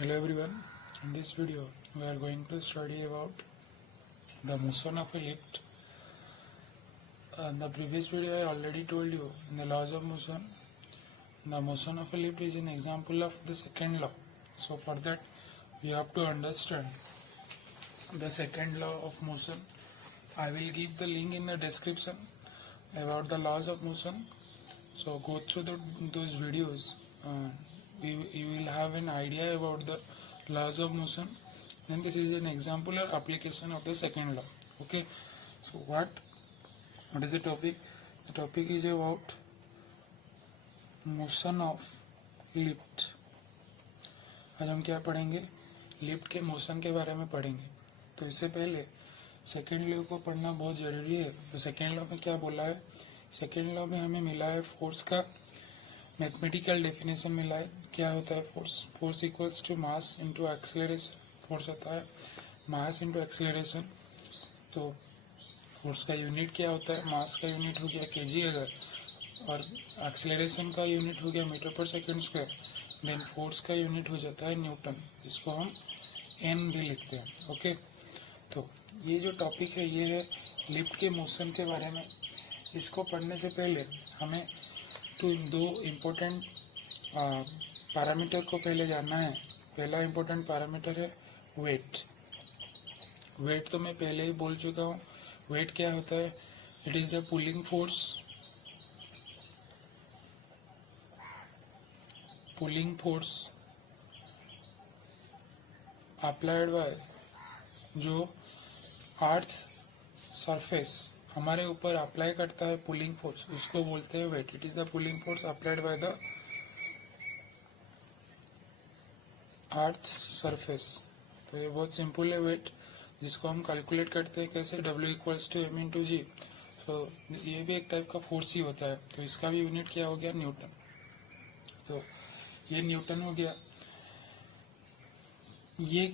Hello everyone, in this video we are going to study about the motion of a lift. In the previous video I already told you in the laws of motion, the motion of a lift is an example of the second law. So for that we have to understand the second law of motion. I will give the link in the description about the laws of motion. So go through those videos. You will have an idea about the laws of motion. Then this is an example or application of the second law. Okay. So what is the topic? The topic is about motion of lift. आज हम क्या पढ़ेंगे? Lift के motion के बारे में पढ़ेंगे. तो इससे पहले सेकेंड लॉ को पढ़ना बहुत ज़रूरी है. तो सेकेंड लॉ में क्या बोला है? सेकेंड लॉ में हमें मिला है फोर्स का मैथमेटिकल डेफिनेशन मिला है. क्या होता है force? Force equals to mass into acceleration. Force होता है मास इंटू एक्सेलरेशन. तो फोर्स का यूनिट क्या होता है? मास का यूनिट हो गया केजी अगर, और एक्सेलरेशन का यूनिट हो गया मीटर पर सेकेंड स्क्वायर. देन फोर्स का यूनिट हो जाता है न्यूटन, जिसको हम एन भी लिखते हैं. ओके. तो ये जो टॉपिक है ये है लिफ्ट के मोशन के बारे में. इसको पढ़ने से पहले हमें दो इम्पोर्टेंट पैरामीटर को पहले जानना है. पहला इम्पोर्टेंट पैरामीटर है वेट. वेट तो मैं पहले ही बोल चुका हूँ. वेट क्या होता है? It is the pulling force. Pulling force applied bye जो अर्थ सरफेस हमारे ऊपर अप्लाई करता है पुलिंग फोर्स, उसको बोलते हैं weight. It is the pulling force applied by the earth surface. तो ये बहुत सिंपल है वेट, जिसको हम कैलकुलेट करते हैं कैसे? W equals to m into G. तो ये भी एक टाइप का फोर्स ही होता है. तो इसका भी यूनिट क्या हो गया? न्यूटन. तो ये न्यूटन हो गया. ये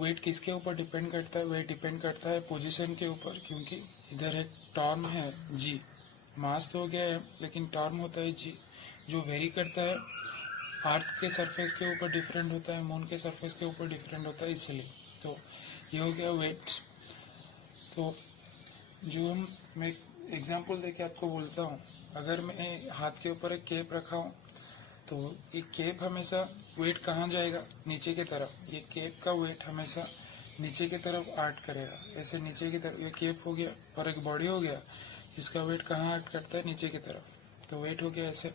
वेट किसके ऊपर डिपेंड करता है? वेट डिपेंड करता है पोजीशन के ऊपर, क्योंकि इधर एक टर्म है जी. मास तो हो गया है, लेकिन टर्म होता है जी, जो वेरी करता है. अर्थ के सरफेस के ऊपर डिफरेंट होता है, मून के सरफेस के ऊपर डिफरेंट होता है, इसलिए. तो ये हो गया वेट. तो जो मैं एग्जांपल देके आपको बोलता हूँ. अगर मैं हाथ के ऊपर एक कैप रखा हूँ, तो ये कैप हमेशा वेट कहाँ जाएगा? नीचे की तरफ. ये कैप का वेट हमेशा नीचे की तरफ आर्ट करेगा, ऐसे नीचे की तरफ. ये कैप हो गया और एक बॉडी हो गया, इसका वेट कहाँ आर्ट करता है? नीचे की तरफ. तो वेट हो गया ऐसे.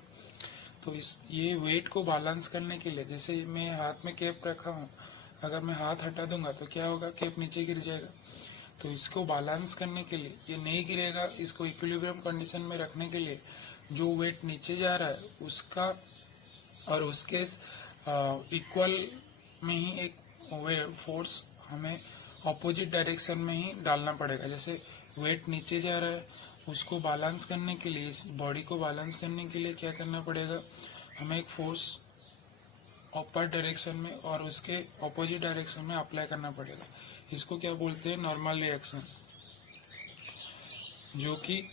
तो ये वेट को बैलेंस करने के लिए, जैसे मैं हाथ में कैप रखा हूँ, अगर मैं हाथ हटा दूंगा तो क्या होगा? कैप नीचे गिर जाएगा. तो इसको बैलेंस करने के लिए, ये नहीं गिरेगा, इसको इक्विलिब्रियम कंडीशन में रखने के लिए जो वेट नीचे जा रहा है उसका और उसके इक्वल में ही एक फोर्स हमें ऑपोजिट डायरेक्शन में ही डालना पड़ेगा. जैसे वेट नीचे जा रहा है, उसको बैलेंस करने के लिए, इस बॉडी को बैलेंस करने के लिए क्या करना पड़ेगा? हमें एक फोर्स अपर डायरेक्शन में और उसके ऑपोजिट डायरेक्शन में अप्लाई करना पड़ेगा. इसको क्या बोलते हैं? नॉर्मल रिएक्शन, जो कि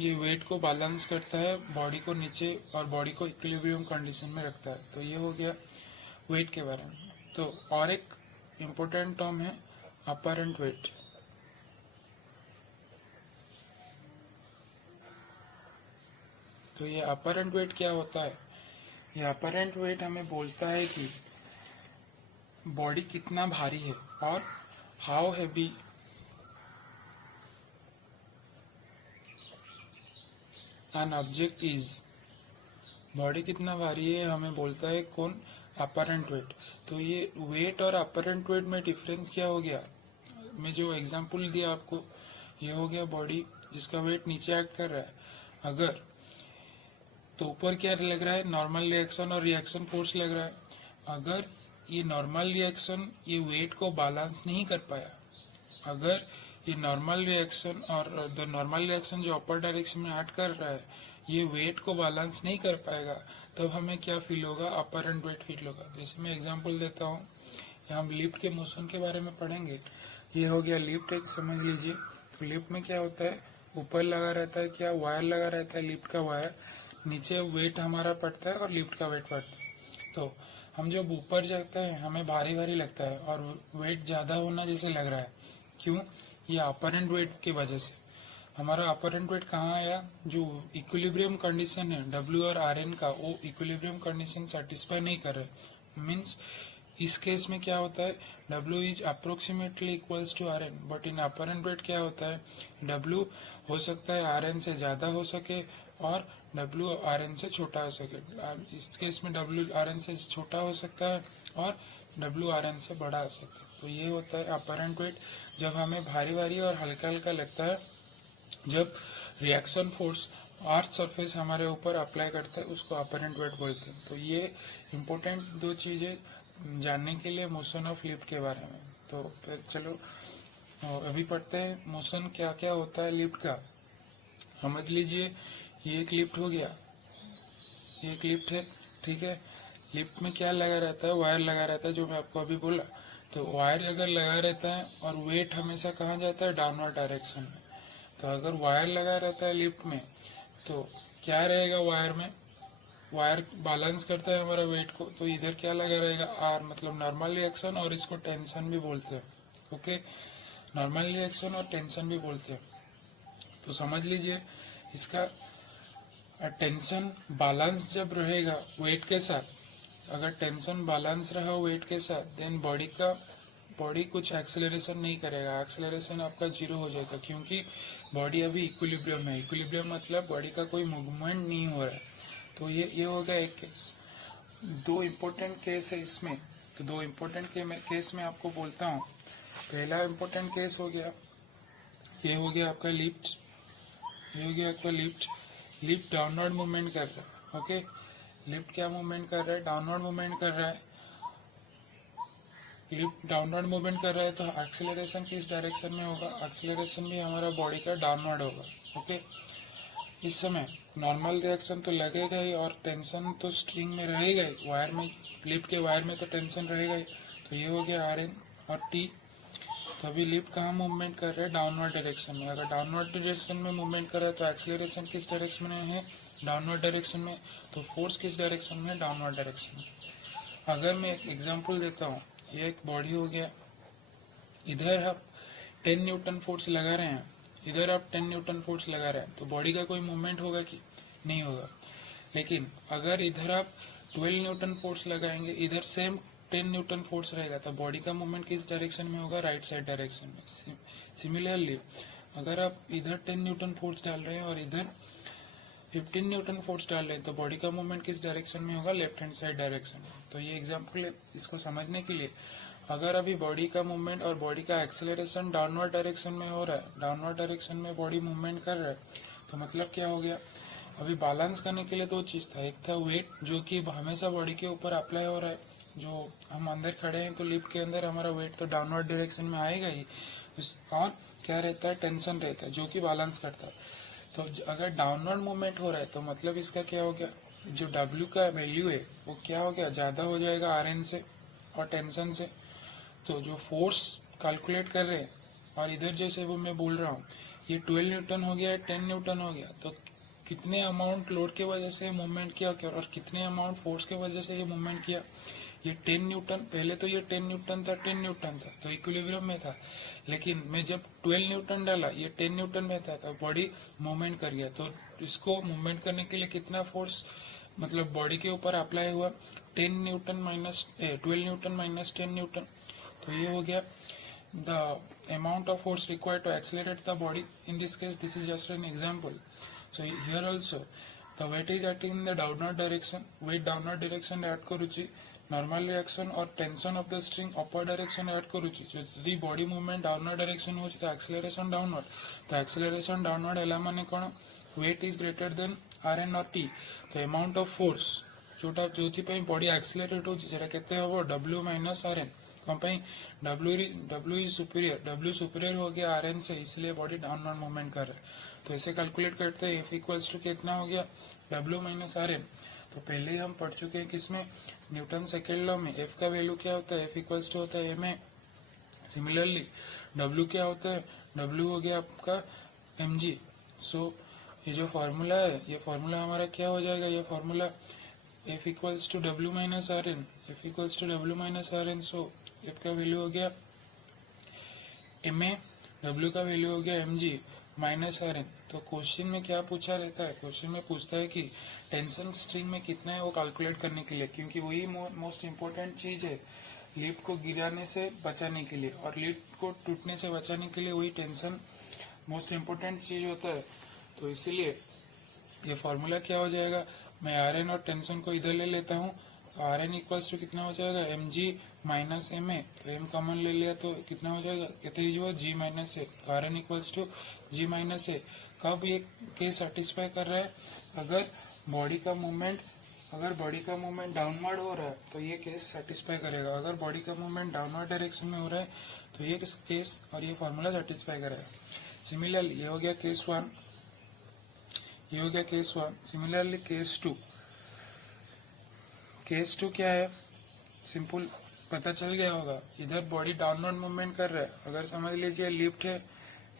ये वेट को बैलेंस करता है, बॉडी को नीचे और बॉडी को इक्विलिब्रियम कंडीशन में रखता है. तो ये हो गया वेट के बारे में. तो और एक इम्पोर्टेंट टर्म है अपरेंट वेट. तो ये अपरेंट वेट क्या होता है? ये अपरेंट वेट हमें बोलता है कि बॉडी कितना भारी है और how heavy an object is. Body कितना भारी है हमें बोलता है कौन? Apparent wait. तो ये वेट और अपरेंट वेट में डिफरेंस क्या हो गया? मैं जो एग्जांपल दिया आपको, ये हो गया बॉडी जिसका वेट नीचे एक्ट कर रहा है. अगर तो ऊपर क्या लग रहा है? नॉर्मल रिएक्शन और रिएक्शन फोर्स लग रहा है. अगर ये नॉर्मल रिएक्शन ये वेट को बैलेंस नहीं कर पाया, अगर ये नॉर्मल रिएक्शन और द नॉर्मल रिएक्शन जो अपर डायरेक्शन में एक्ट कर रहा है ये वेट को बैलेंस नहीं कर पाएगा, तब हमें क्या फील होगा? अपरेंट वेट फील होगा. जैसे मैं एग्जांपल देता हूँ, हम लिफ्ट के मोशन के बारे में पढ़ेंगे. ये हो गया लिफ्ट, एक समझ लीजिए. तो लिफ्ट में क्या होता है? ऊपर लगा रहता है क्या? वायर लगा रहता है, लिफ्ट का वायर. नीचे वेट हमारा पड़ता है और लिफ्ट का वेट पड़ता है. तो हम जब ऊपर जाते हैं हमें भारी भारी लगता है और वेट ज़्यादा होना जैसे लग रहा है। क्यों? ये अपरेंट वेट की वजह से। हमारा अपरेंट वेट कहाँ आया? जो इक्विलिब्रियम कंडीशन है W और Rn का, वो इक्विलिब्रियम कंडीशन सेटिस्फाई नहीं कर रहे। मीन्स इस केस में क्या होता है, W is approximately equals to Rn, but in apparent weight क्या होता है, W हो सकता है Rn से ज़्यादा हो सके और W Rn से छोटा हो सके। इस केस में W Rn से छोटा हो सकता है और W Rn से बड़ा हो सकता है। तो ये होता है अपरेंट वेट। जब हमें भारी भारी और हल्का हल्का लगता है, जब रिएक्शन फोर्स अर्थ सरफेस हमारे ऊपर अप्लाई करता है, उसको अपरेंट वेट बोलते हैं। तो ये इम्पोर्टेंट दो चीज़ें जानने के लिए मोशन ऑफ लिफ्ट के बारे में। तो फिर चलो अभी पढ़ते हैं मोशन क्या क्या होता है लिफ्ट का। समझ लीजिए, ये एक लिफ्ट हो गया, ये एक लिफ्ट है, ठीक है। लिफ्ट में क्या लगा रहता है? वायर लगा रहता है, जो मैं आपको अभी बोला। तो वायर अगर लगा रहता है और वेट हमेशा कहाँ जाता है? डाउनवर्ड डायरेक्शन में। तो अगर वायर लगा रहता है लिफ्ट में, तो क्या रहेगा वायर में? वायर बैलेंस करता है हमारा वेट को। तो इधर क्या लगा रहेगा? आर, मतलब नॉर्मल रिएक्शन, और इसको टेंशन भी बोलते हैं। ओके, नॉर्मल रिएक्शन और टेंशन भी बोलते हैं। तो समझ लीजिए, इसका टेंशन बैलेंस जब रहेगा वेट के साथ, अगर टेंशन बैलेंस रहा वेट के साथ, देन बॉडी कुछ एक्सेलरेशन नहीं करेगा। एक्सेलरेशन आपका जीरो हो जाएगा, क्योंकि बॉडी अभी इक्विलिब्रियम में है। इक्विलिब्रियम मतलब बॉडी का कोई मूवमेंट नहीं हो रहा है। तो ये हो गया एक केस। दो इम्पोर्टेंट केस है इसमें। तो दो इम्पोर्टेंट केस में आपको बोलता हूँ। पहला इम्पोर्टेंट केस हो गया, ये हो गया आपका लिफ्ट। ये हो गया आपका लिफ्ट। लिफ्ट डाउनवर्ड मूवमेंट कर रहा है। ओके, लिफ्ट क्या मूवमेंट कर रहा है? डाउनवर्ड मूवमेंट कर रहा है। लिफ्ट डाउनवर्ड मूवमेंट कर रहा है, तो एक्सेलरेशन किस डायरेक्शन में होगा? एक्सेलरेशन भी हमारा बॉडी का डाउनवर्ड होगा। ओके, इस समय नॉर्मल रिएक्शन तो लगेगा ही, और टेंशन तो स्ट्रिंग में रहेगा ही, वायर में, लिफ्ट के वायर में तो टेंशन रहेगा ही। तो ये हो गया Rn और T। तो अभी लिफ्ट कहाँ मूवमेंट कर रहा है? डाउनवर्ड डायरेक्शन में। अगर डाउनवर्ड डायरेक्शन में मूवमेंट कर रहा है, तो एक्सेलरेशन किस डायरेक्शन में है? डाउनवर्ड डायरेक्शन में। तो फोर्स किस डायरेक्शन में? डाउनवर्ड डायरेक्शन में। अगर मैं एक एग्जांपल देता हूँ, ये एक बॉडी हो गया, इधर आप 10 न्यूटन फोर्स लगा रहे हैं, इधर आप 10 न्यूटन फोर्स लगा रहे हैं, तो बॉडी का कोई मूवमेंट होगा कि नहीं होगा। लेकिन अगर इधर आप 12 न्यूटन फोर्स लगाएंगे, इधर सेम 10 न्यूटन फोर्स रहेगा, तो बॉडी का मूवमेंट किस डायरेक्शन में होगा? राइट साइड डायरेक्शन में। सिमिलरली अगर आप इधर 10 न्यूटन फोर्स डाल रहे हैं और इधर 15 न्यूटन फोर्स डाल रहे हैं, तो बॉडी का मूवमेंट किस डायरेक्शन में होगा? लेफ्ट हैंड साइड डायरेक्शन में। तो ये एग्जाम्पल है इसको समझने के लिए। अगर अभी बॉडी का मूवमेंट और बॉडी का एक्सेलरेशन डाउनवर्ड डायरेक्शन में हो रहा है, डाउनवर्ड डायरेक्शन में बॉडी मूवमेंट कर रहा है, तो मतलब क्या हो गया? अभी बैलेंस करने के लिए दो चीज़ था। एक था वेट, जो कि हमेशा बॉडी के ऊपर अप्लाई हो रहा है। जो हम अंदर खड़े हैं, तो लिफ्ट के अंदर हमारा वेट तो डाउनवर्ड डायरेक्शन में आएगा ही। और क्या रहता है? टेंशन रहता है, जो कि बैलेंस करता है। तो अगर डाउनवर्ड मूवमेंट हो रहा है, तो मतलब इसका क्या हो गया? जो W का वैल्यू है वो क्या हो गया? ज़्यादा हो जाएगा Rn से और टेंशन से। तो जो फोर्स कैलकुलेट कर रहे हैं, और इधर जैसे वो मैं बोल रहा हूँ, ये 12 न्यूटन हो गया, 10 न्यूटन हो गया, तो कितने अमाउंट लोड के वजह से मूवमेंट किया और कितने अमाउंट फोर्स के वजह से ये मूवमेंट किया? ये 10 न्यूटन, पहले तो ये 10 न्यूटन था, 10 न्यूटन था, तो इक्विलिब्रियम में था। लेकिन मैं जब 12 न्यूटन डाला, ये 10 न्यूटन में था, तो बॉडी मूवमेंट कर गया। तो इसको मूवमेंट करने के लिए कितना फोर्स, मतलब बॉडी के ऊपर अप्लाई हुआ? 12 न्यूटन माइनस 10 न्यूटन। तो ये हो गया the amount of force required to accelerate the body. In this case this is just an example. So here also the weight is acting in the downward direction. Weight downward direction add करूची, normal reaction और tension of the string upper direction add करूची। যদি body movement downward direction হচ্ছে, তো acceleration downward. তো acceleration downward এলা মানে কোন? Weight is greater than Rn और T। তো अमाउंट ऑफ फोर्स जोटा जोथि बॉडी एक्सेलरेट होची, सेटा केते हबो? W minus Rn। कौन पाई? W is superior, W superior हो गया Rn से, इसलिए बॉडी डाउनवर्ड मूवमेंट कर रहा है। तो ऐसे कैलकुलेट करते हैं, F इक्वल्स टू कितना हो गया? W minus Rn। तो पहले ही हम पढ़ चुके हैं किसमें? न्यूटन सेकेंड लॉ में। F का वैल्यू क्या होता है? F इक्वल्स टू होता है ma। सिमिलरली W क्या होता है? W हो गया आपका mg। सो ये जो फार्मूला है, ये फार्मूला हमारा क्या हो जाएगा? ये formula F equals to W minus R N, F equals to W minus R N. So F का वैल्यू हो गया MA, W का वैल्यू हो गया MG माइनस आर एन। तो क्वेश्चन में क्या पूछा रहता है, क्वेश्चन में पूछता है कि टेंशन स्ट्रिंग में कितना है वो कैलकुलेट करने के लिए, क्योंकि वही मोस्ट इम्पोर्टेंट चीज है लिफ्ट को गिराने से बचाने के लिए, और लिफ्ट को टूटने से बचाने के लिए वही टेंशन मोस्ट इम्पोर्टेंट चीज होता है। तो इसीलिए ये फॉर्मूला क्या हो जाएगा, मैं आर एन और टेंशन को इधर ले लेता हूँ। आर एन इक्वल्स टू कितना हो जाएगा, M G minus M A. तो एम कॉमन ले लिया तो कितना हो जाएगा, कितनी जो G minus A. R N equals to G minus A. कब ये केस सेटिस्फाई कर रहा है, अगर बॉडी का मूवमेंट डाउनवर्ड हो रहा है तो ये केस सेटिस्फाई करेगा। अगर बॉडी का मूवमेंट डाउनवर्ड डायरेक्शन में हो रहा है तो ये केस और ये फॉर्मूला सेटिस्फाई करेगा। सिमिलरली ये हो गया केस वन, ये हो गया case one. Similarly case two क्या है, सिंपल पता चल गया होगा। इधर बॉडी डाउनवर्ड मूवमेंट कर रहा है, अगर समझ लीजिए लिफ्ट है,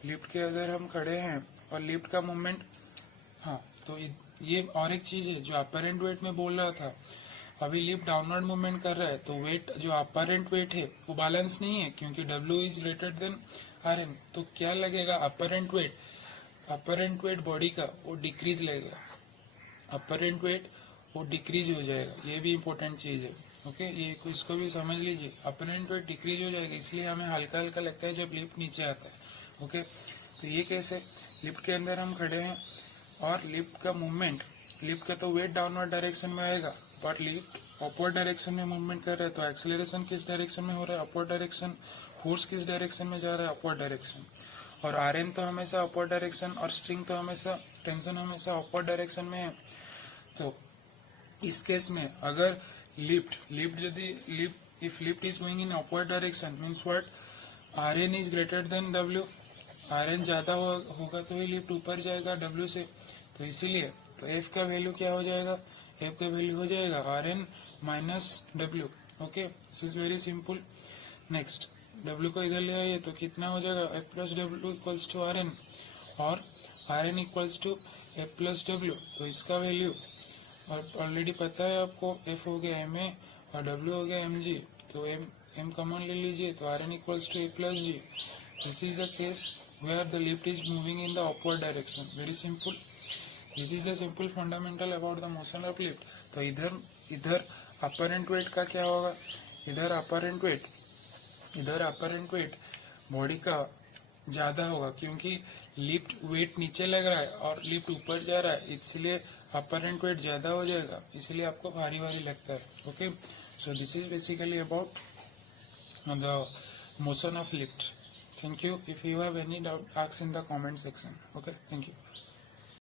लिफ्ट के अंदर हम खड़े हैं और लिफ्ट का मूवमेंट, हाँ तो ये और एक चीज है जो अपरेंट वेट में बोल रहा था। अभी लिफ्ट डाउनवर्ड मूवमेंट कर रहा है तो वेट जो अपरेंट वेट है वो बैलेंस नहीं है, क्योंकि W is greater than R N. तो क्या लगेगा, अपरेंट वेट बॉडी का वो डिक्रीज लगेगा, अपरेंट वेट वो डिक्रीज हो जाएगा। ये भी इम्पोर्टेंट चीज है। ओके, ये इसको भी समझ लीजिए, अपरेंट वेट डिक्रीज हो जाएगा, इसलिए हमें हल्का हल्का लगता है जब लिफ्ट नीचे आता है। ओके, तो ये कैसे, लिफ्ट के अंदर हम खड़े हैं और लिफ्ट का मूवमेंट, लिफ्ट का तो वेट डाउनवर्ड डायरेक्शन में आएगा, बट लिफ्ट अपवर्ड डायरेक्शन में मूवमेंट कर रहा है, तो एक्सेलरेशन किस डायरेक्शन में हो रहा है, अपवर्ड डायरेक्शन। फोर्स किस डायरेक्शन में जा रहा है, अपवर्ड डायरेक्शन। और आर एन तो हमेशा अपवर्ड डायरेक्शन, और स्ट्रिंग तो हमेशा, टेंशन हमेशा अपवर्ड डायरेक्शन में है। तो इस केस में अगर if lift is going in upward direction means what, Rn is greater than W, Rn ज्यादा होगा तो ही लिफ्ट ऊपर जाएगा W से। तो इसीलिए तो F का वैल्यू क्या हो जाएगा, F का वैल्यू हो जाएगा Rn minus W। Okay, this is very simple. Next W को इधर ले आइए तो कितना हो जाएगा, F plus W equals to Rn, और Rn equals to F plus W। तो इसका वैल्यू और ऑलरेडी पता है आपको, F हो गया MA और W हो गया MG। तो M कॉमन ले लीजिए तो Rn equals to A plus G। This is the case where the lift is moving in the upward direction. Very simple, this is the simple fundamental about the motion of lift. तो इधर apparent wait का क्या होगा, इधर apparent weight body का ज्यादा होगा, क्योंकि लिफ्ट वेट नीचे लग रहा है और लिफ्ट ऊपर जा रहा है, इसलिए अपरेंट वेट ज्यादा हो जाएगा, इसलिए आपको भारी लगता है। Okay, so this is basically about the motion of lift. Thank you. If you have any doubt, ask in the comment section. Okay, thank you.